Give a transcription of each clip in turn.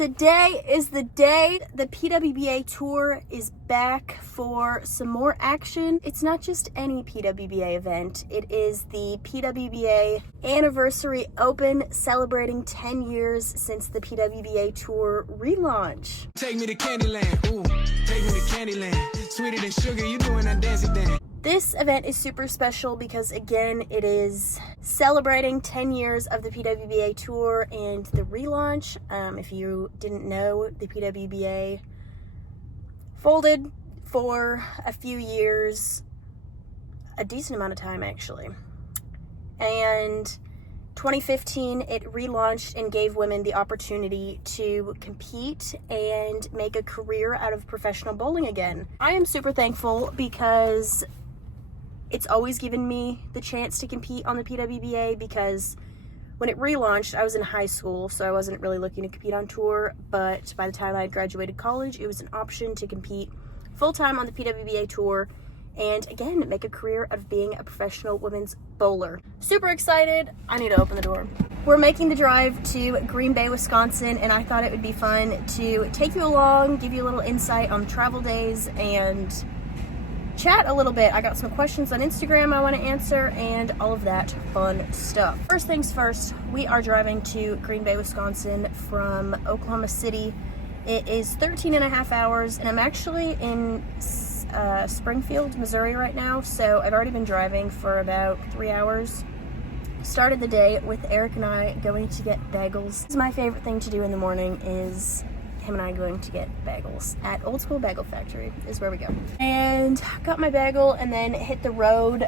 Today is the day the PWBA tour is back for some more action. It's not just any PWBA event. It is the PWBA Anniversary Open, celebrating 10 years since the PWBA tour relaunch. Take me to Candyland, ooh, take me to Candyland. Sweeter than sugar, you doing that dancey dance. This event is super special because, again, it is celebrating 10 years of the PWBA tour and the relaunch. If you didn't know, the PWBA folded for a few years, a decent amount of time actually. And 2015, it relaunched and gave women the opportunity to compete and make a career out of professional bowling again. I am super thankful because it's always given me the chance to compete on the PWBA, because when it relaunched, I was in high school, so I wasn't really looking to compete on tour, but by the time I had graduated college, it was an option to compete full-time on the PWBA tour and, again, make a career out of being a professional women's bowler. Super excited. I need to open the door. We're making the drive to Green Bay, Wisconsin, and I thought it would be fun to take you along, give you a little insight on travel days, and chat a little bit. I got some questions on Instagram I want to answer and all of that fun stuff. First things first, we are driving to Green Bay, Wisconsin from Oklahoma City. It is 13 and a half hours, and I'm actually in Springfield, Missouri right now, so I've already been driving for about 3 hours. Started the day with Eric and I going to get bagels. My favorite thing to do in the morning is him and I going to get bagels at Old School Bagel Factory is where we go. And got my bagel and then hit the road.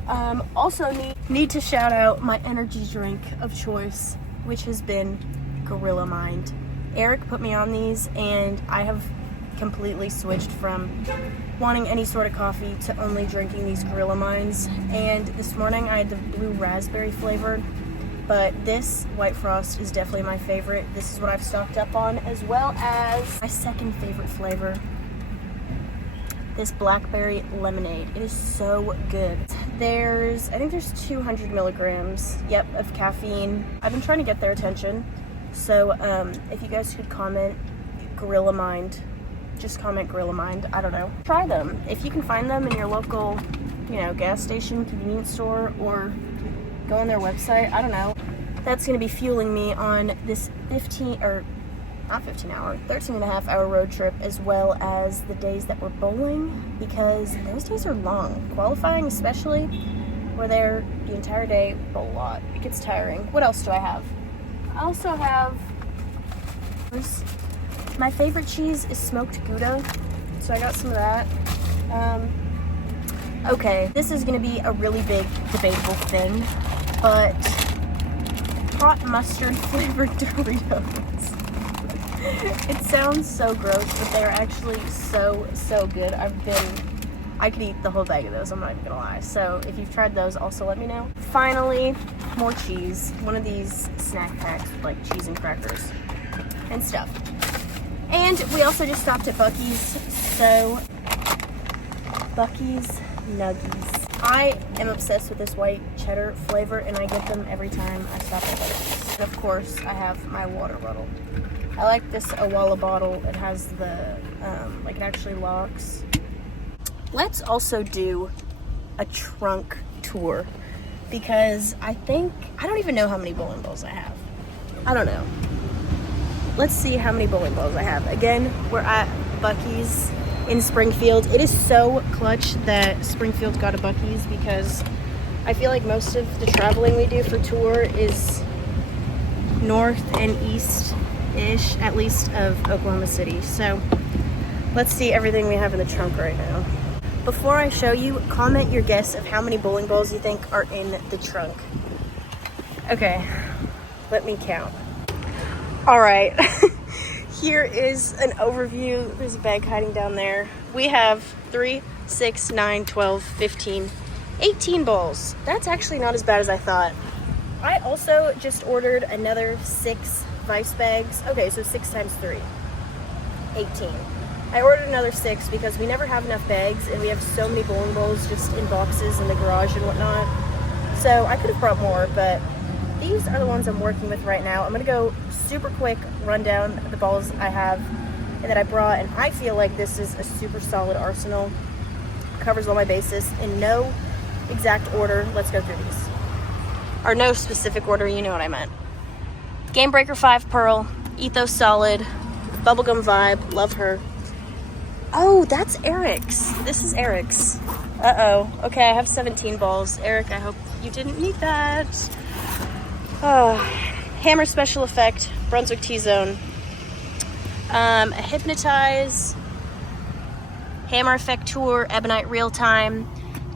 Also need to shout out my energy drink of choice, which has been Gorilla Mind. Eric put me on these and I have completely switched from wanting any sort of coffee to only drinking these Gorilla Minds. And this morning I had the blue raspberry flavor, but this White Frost is definitely my favorite. This is what I've stocked up on, as well as my second favorite flavor, this blackberry lemonade. It is so good. I think there's 200 milligrams, of caffeine. I've been trying to get their attention, so if you guys could comment Gorilla Mind, just comment Gorilla Mind, I don't know. Try them. If you can find them in your local, gas station, convenience store, or go on their website, I don't know. That's going to be fueling me on this 13 and a half hour road trip, as well as the days that we're bowling, because those days are long. Qualifying especially, we're there the entire day, bowl a lot. It gets tiring. What else do I have? I also have, my favorite cheese is smoked Gouda, so I got some of that. Okay, this is going to be a really big debatable thing, but hot mustard flavored Doritos. It sounds so gross, but they're actually so good. I could eat the whole bag of those, I'm not even gonna lie. So if you've tried those, also let me know. Finally, more cheese. One of these snack packs with like cheese and crackers and stuff. And we also just stopped at Buc-ee's, so Buc-ee's Nuggies. I am obsessed with this white cheddar flavor, and I get them every time I stop at Buc-ee's. And of course, I have my water bottle. I like this Awala bottle. It has the, it actually locks. Let's also do a trunk tour, because I don't even know how many bowling balls I have. I don't know. Let's see how many bowling balls I have. Again, we're at Buc-ee's in Springfield. It is so clutch that Springfield got a Buc-ee's, because I feel like most of the traveling we do for tour is north and east-ish, at least, of Oklahoma City. So let's see everything we have in the trunk right now. Before I show you, comment your guess of how many bowling balls you think are in the trunk. Okay, let me count. All right. Here is an overview. There's a bag hiding down there. We have 3, 6, 9, 12, 15, 18 bowls. That's actually not as bad as I thought. I also just ordered another 6 Vice bags. Okay, so 6 times 3, 18. I ordered another 6 because we never have enough bags, and we have so many bowling balls just in boxes in the garage and whatnot. So I could have brought more, but these are the ones I'm working with right now. I'm gonna go super quick run down the balls I have and that I brought, and I feel like this is a super solid arsenal. Covers all my bases in no exact order. Let's go through these. Or no specific order, you know what I meant. Game Breaker 5 Pearl, Ethos Solid, Bubblegum Vibe, love her. Oh, that's Eric's. This is Eric's. Uh-oh. Okay, I have 17 balls. Eric, I hope you didn't need that. Hammer Special Effect, Brunswick T-Zone. A Hypnotize, Hammer Effect Tour, Ebonite Real Time,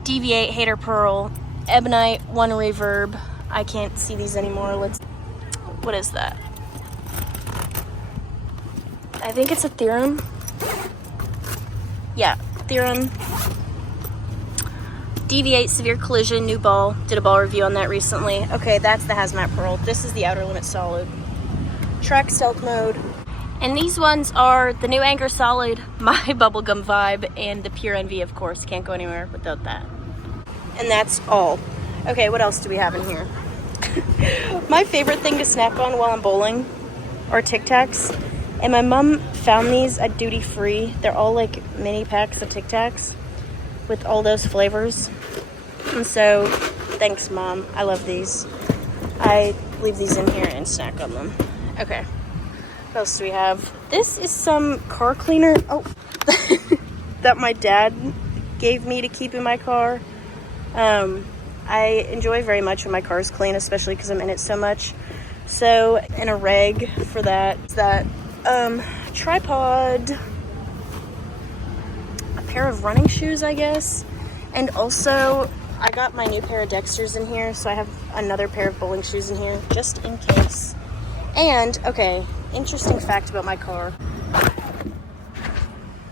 Deviate, Hater Pearl, Ebonite, 1 Reverb. I can't see these anymore. What is that? I think it's a Theorem. Yeah, Theorem. Deviate, Severe Collision, new ball. Did a ball review on that recently. Okay, that's the Hazmat Pearl. This is the Outer Limit Solid. Track Stealth Mode. And these ones are the new Anger Solid, my Bubblegum Vibe, and the Pure Envy, of course. Can't go anywhere without that. And that's all. Okay, what else do we have in here? My favorite thing to snack on while I'm bowling are Tic Tacs. And my mom found these at Duty Free. They're all like mini packs of Tic Tacs with all those flavors. And so, thanks, Mom. I love these. I leave these in here and snack on them. Okay. What else do we have? This is some car cleaner. Oh, that my dad gave me to keep in my car. I enjoy very much when my car's clean, especially because I'm in it so much. So, in a reg for that, tripod, a pair of running shoes, I guess, and also I got my new pair of Dexters in here, so I have another pair of bowling shoes in here, just in case. And, okay, interesting fact about my car.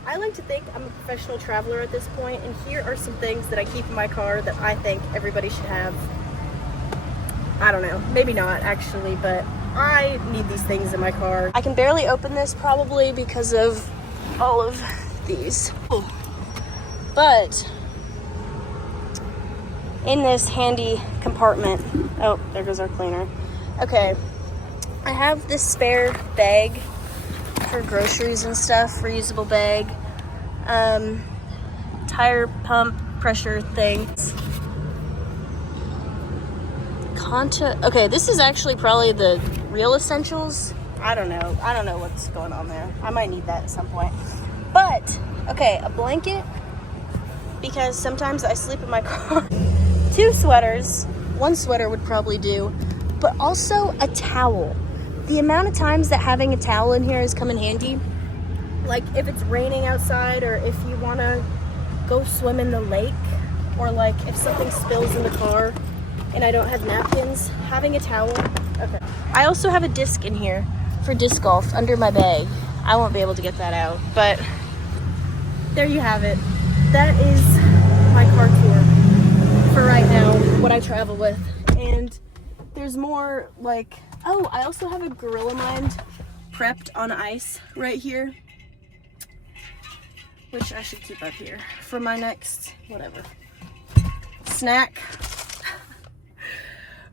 I like to think I'm a professional traveler at this point, and here are some things that I keep in my car that I think everybody should have. I don't know, maybe not actually, but I need these things in my car. I can barely open this probably because of all of these. But in this handy compartment, oh, there goes our cleaner. Okay, I have this spare bag for groceries and stuff, reusable bag, tire pump pressure things. Okay, this is actually probably the real essentials. I don't know what's going on there. I might need that at some point. But, okay, a blanket, because sometimes I sleep in my car. 2 sweaters, 1 sweater would probably do, but also a towel. The amount of times that having a towel in here has come in handy, like if it's raining outside or if you want to go swim in the lake, or like if something spills in the car and I don't have napkins, having a towel. Okay. I also have a disc in here for disc golf under my bag. I won't be able to get that out, but there you have it. That is my car tour for right now, what I travel with. And there's more, like, oh, I also have a Gorilla Mind prepped on ice right here, which I should keep up here for my next, whatever, snack.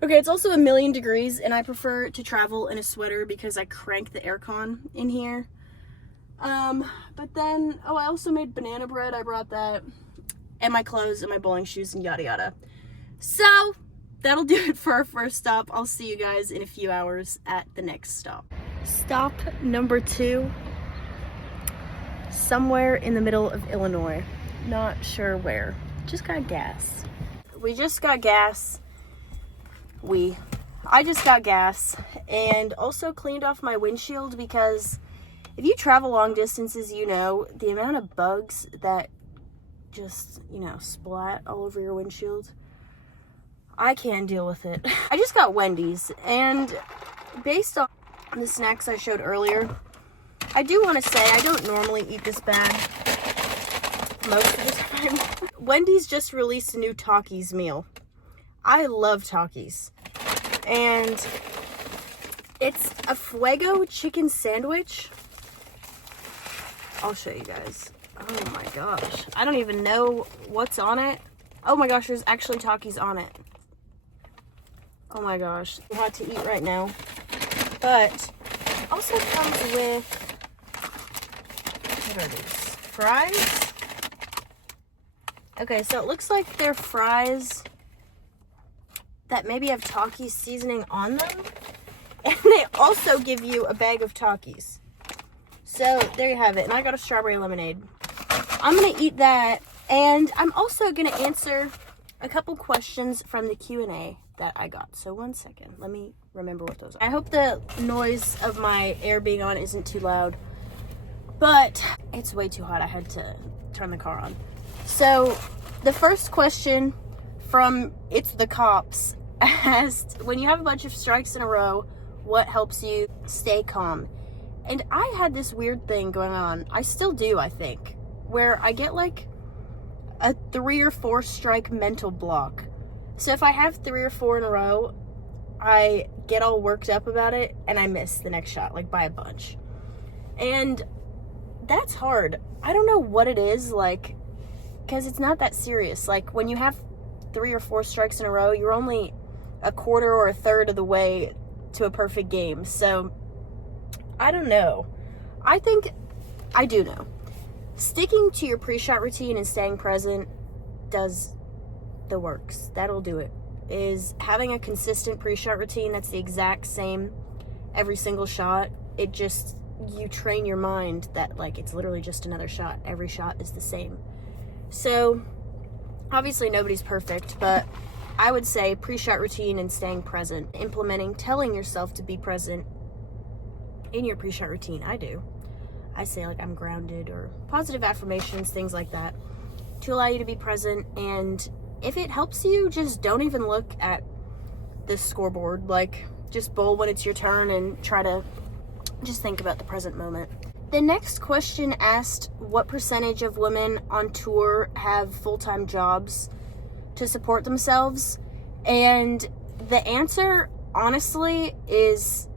Okay, it's also 1,000,000 degrees, and I prefer to travel in a sweater because I crank the aircon in here. But then, oh, I also made banana bread. I brought that, and my clothes and my bowling shoes and yada yada. So, that'll do it for our first stop. I'll see you guys in a few hours at the next stop. Stop number 2, somewhere in the middle of Illinois. Not sure where. Just got gas. We just got gas. I just got gas and also cleaned off my windshield, because if you travel long distances, you know the amount of bugs that just, splat all over your windshield. I can't deal with it. I just got Wendys, and based on the snacks I showed earlier, I do want to say I don't normally eat this bad most of the time. Wendys just released a new Takis meal. I love Takis, and it's a Fuego chicken sandwich. I'll show you guys. Oh my gosh, I don't even know what's on it. Oh my gosh, there's actually Takis on it. Oh my gosh, it's hot to eat right now. But also comes with, what are these? Fries? Okay, so it looks like they're fries that maybe have Takis seasoning on them. And they also give you a bag of Takis. So there you have it. And I got a strawberry lemonade. I'm going to eat that. And I'm also going to answer a couple questions from the Q&A that I got. So one second. Let me remember what those are. I hope the noise of my air being on isn't too loud. But it's way too hot. I had to turn the car on. So the first question from It's the Cops asked, when you have a bunch of strikes in a row, what helps you stay calm? And I had this weird thing going on. I still do, I think, where I get like a 3 or 4 strike mental block. So if I have 3 or 4 in a row, I get all worked up about it and I miss the next shot, like by a bunch. And that's hard. I don't know what it is, like, because it's not that serious. Like, when you have 3 or 4 strikes in a row, you're only a quarter or a third of the way to a perfect game. So I don't know. I think I do know. Sticking to your pre-shot routine and staying present does the works. That'll do it. Is having a consistent pre-shot routine that's the exact same every single shot. It just, you train your mind that, like, it's literally just another shot. Every shot is the same. So obviously nobody's perfect, but I would say pre-shot routine and staying present, implementing, telling yourself to be present in your pre-shot routine. I do. I say, like, I'm grounded, or positive affirmations, things like that, to allow you to be present. And if it helps you, just don't even look at this scoreboard. Like, just bowl when it's your turn and try to just think about the present moment. The next question asked, what percentage of women on tour have full-time jobs to support themselves? And the answer, honestly, is,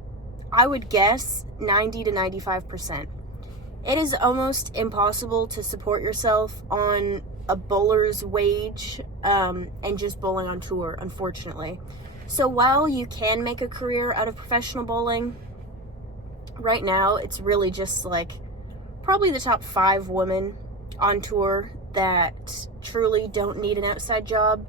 I would guess, 90 to 95%. It is almost impossible to support yourself on a bowler's wage and just bowling on tour, unfortunately. So while you can make a career out of professional bowling, right now it's really just like probably the top 5 women on tour that truly don't need an outside job.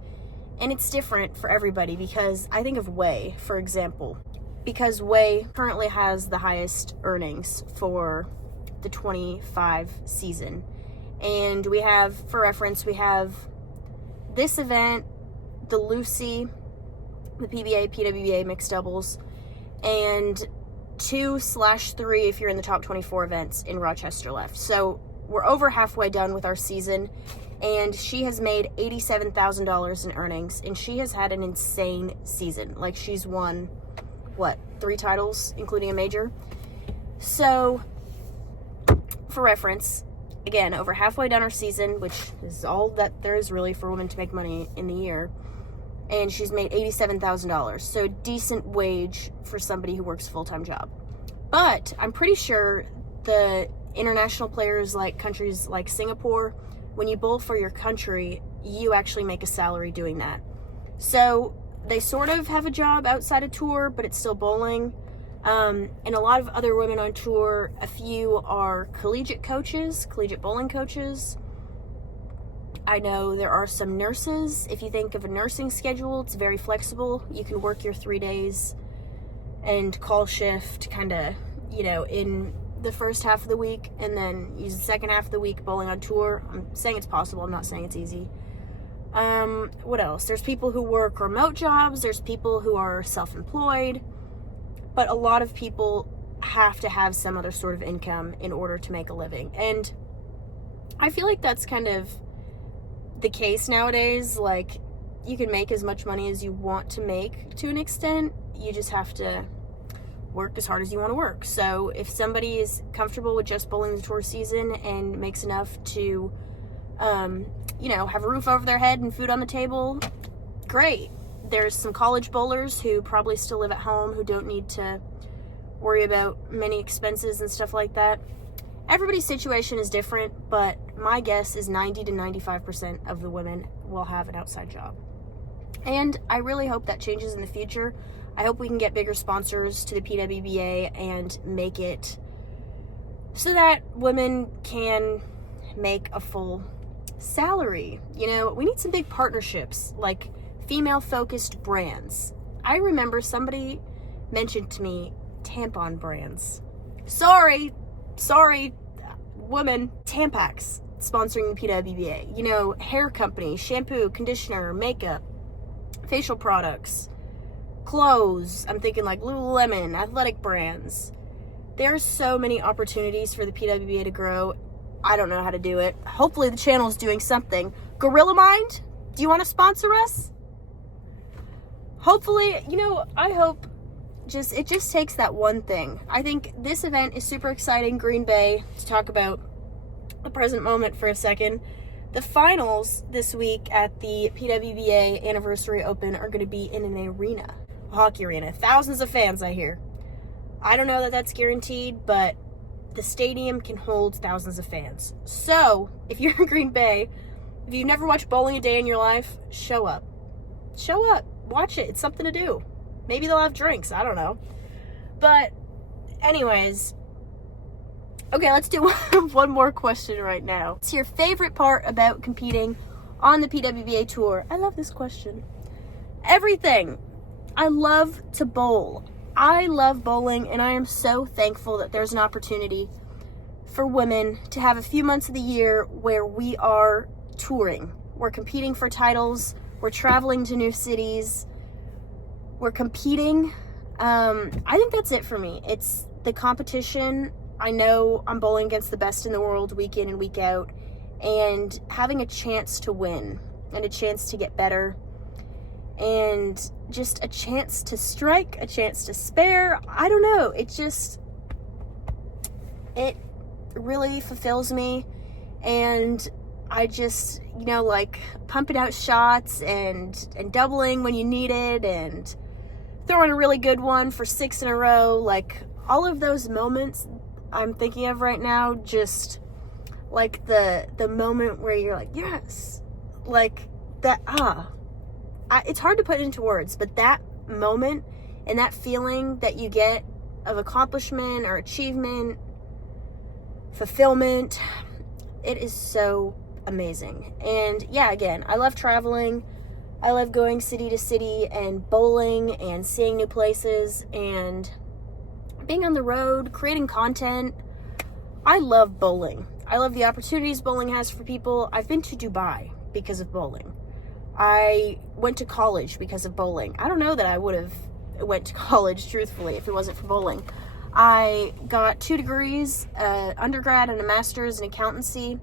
And it's different for everybody, because I think of Way, for example, because Way currently has the highest earnings for the 25 season. And we have, for reference, we have this event, the Lucy, the PBA, PWBA mixed doubles, and 2/3 if you're in the top 24 events in Rochester left. So we're over halfway done with our season, and she has made $87,000 in earnings, and she has had an insane season. Like, she's won, 3 titles, including a major? So, for reference, again, over halfway done our season, which is all that there is really for women to make money in the year, and she's made $87,000. So decent wage for somebody who works a full-time job. But I'm pretty sure the international players, like countries like Singapore, when you bowl for your country, you actually make a salary doing that. So they sort of have a job outside of tour, but it's still bowling. And a lot of other women on tour, a few are collegiate coaches, collegiate bowling coaches. I know there are some nurses. If you think of a nursing schedule, it's very flexible. You can work your 3 days and call shift kind of, in the first half of the week, and then use the second half of the week bowling on tour. I'm saying it's possible. I'm not saying it's easy. What else? There's people who work remote jobs. There's people who are self-employed. But a lot of people have to have some other sort of income in order to make a living. And I feel like that's kind of the case nowadays. Like, you can make as much money as you want to make to an extent. You just have to work as hard as you want to work. So if somebody is comfortable with just bowling the tour season and makes enough to, have a roof over their head and food on the table, great. There's some college bowlers who probably still live at home, who don't need to worry about many expenses and stuff like that. Everybody's situation is different, but my guess is 90 to 95% of the women will have an outside job. And I really hope that changes in the future. I hope we can get bigger sponsors to the PWBA and make it so that women can make a full salary. You know, we need some big partnerships, like female-focused brands. I remember somebody mentioned to me tampon brands. Sorry, women. Tampax sponsoring the PWBA. You know, hair company, shampoo, conditioner, makeup, facial products, clothes. I'm thinking like Lululemon, athletic brands. There's so many opportunities for the PWBA to grow. I don't know how to do it. Hopefully the channel is doing something. Gorilla Mind, do you want to sponsor us? Hopefully, you know, I hope it just takes that one thing. I think this event is super exciting. Green Bay, to talk about the present moment for a second. The finals this week at the PWBA Anniversary Open are going to be in an arena, a hockey arena. Thousands of fans, I hear. I don't know that that's guaranteed, but the stadium can hold thousands of fans. So, if you're in Green Bay, if you've never watched bowling a day in your life, show up. Show up. Watch it. It's something to do. Maybe they'll have drinks. I don't know. But, anyways. Okay, let's do one more question right now. What's your favorite part about competing on the PWBA Tour? I love this question. Everything. I love to bowl. I love bowling, and I am so thankful that there's an opportunity for women to have a few months of the year where we are touring. We're competing for titles. We're traveling to new cities. We're competing. I think that's it for me. It's the competition. I know I'm bowling against the best in the world week in and week out, and having a chance to win and a chance to get better and just a chance to strike, a chance to spare. I don't know. It really fulfills me. And I just, you know, like pumping out shots and doubling when you need it and throwing a really good one for 6 in a row. Like all of those moments I'm thinking of right now, just like the moment where you're like, yes, like that, it's hard to put into words, but that moment and that feeling that you get of accomplishment or achievement, fulfillment, it is so amazing. And yeah, again, I love traveling. I love going city to city and bowling and seeing new places and being on the road, creating content. I love bowling. I love the opportunities bowling has for people. I've been to Dubai because of bowling. I went to college because of bowling. I don't know that I would have went to college, truthfully, if it wasn't for bowling. I got 2 degrees, undergrad and a master's in accountancy.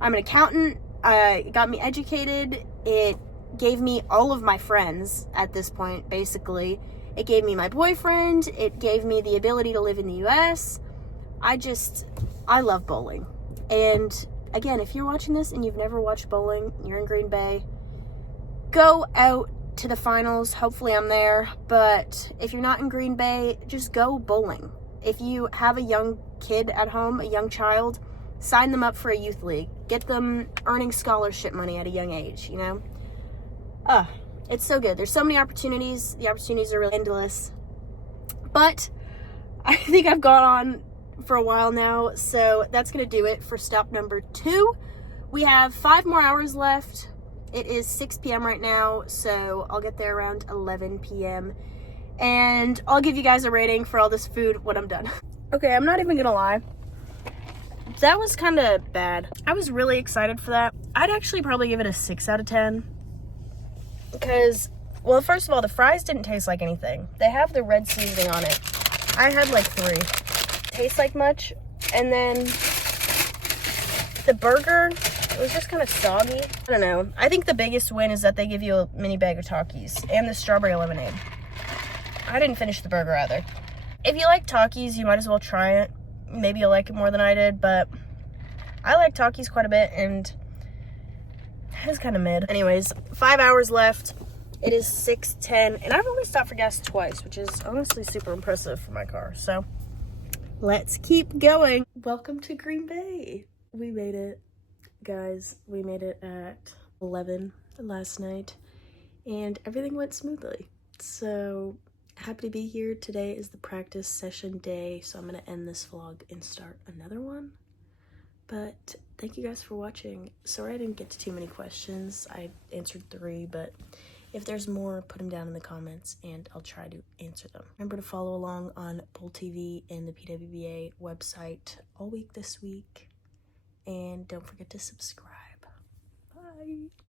I'm an accountant. It got me educated. It gave me all of my friends at this point, basically. It gave me my boyfriend. It gave me the ability to live in the U.S. I love bowling. And again, if you're watching this and you've never watched bowling, you're in Green Bay, go out to the finals. Hopefully I'm there. But if you're not in Green Bay, just go bowling. If you have a young kid at home, a young child, sign them up for a youth league. Get them earning scholarship money at a young age, you know? It's so good. There's so many opportunities. The opportunities are really endless. But I think I've gone on for a while now, so that's going to do it for stop number 2. We have 5 more hours left. It is 6 p.m. right now, so I'll get there around 11 p.m. And I'll give you guys a rating for all this food when I'm done. Okay, I'm not even going to lie. That was kind of bad. I was really excited for that. I'd actually probably give it a 6 out of 10. Because, well, first of all, the fries didn't taste like anything. They have the red seasoning on it. I had like 3. Tastes like much. And then the burger, it was just kind of soggy. I don't know. I think the biggest win is that they give you a mini bag of Takis and the strawberry lemonade. I didn't finish the burger either. If you like Takis, you might as well try it. Maybe you'll like it more than I did, but I like Takis quite a bit, and it was kind of mid. Anyways, 5 hours left. It is 6:10, and I've only stopped for gas twice, which is honestly super impressive for my car. So let's keep going. Welcome to Green Bay. We made it, guys. We made it at 11 last night, and everything went smoothly. So happy to be here. Today is the practice session day, so I'm gonna end this vlog and start another one. But thank you guys for watching. Sorry I didn't get to too many questions. I answered 3, but if there's more, put them down in the comments and I'll try to answer them. Remember to follow along on Pole TV and the PWBA website all week this week. And don't forget to subscribe. Bye.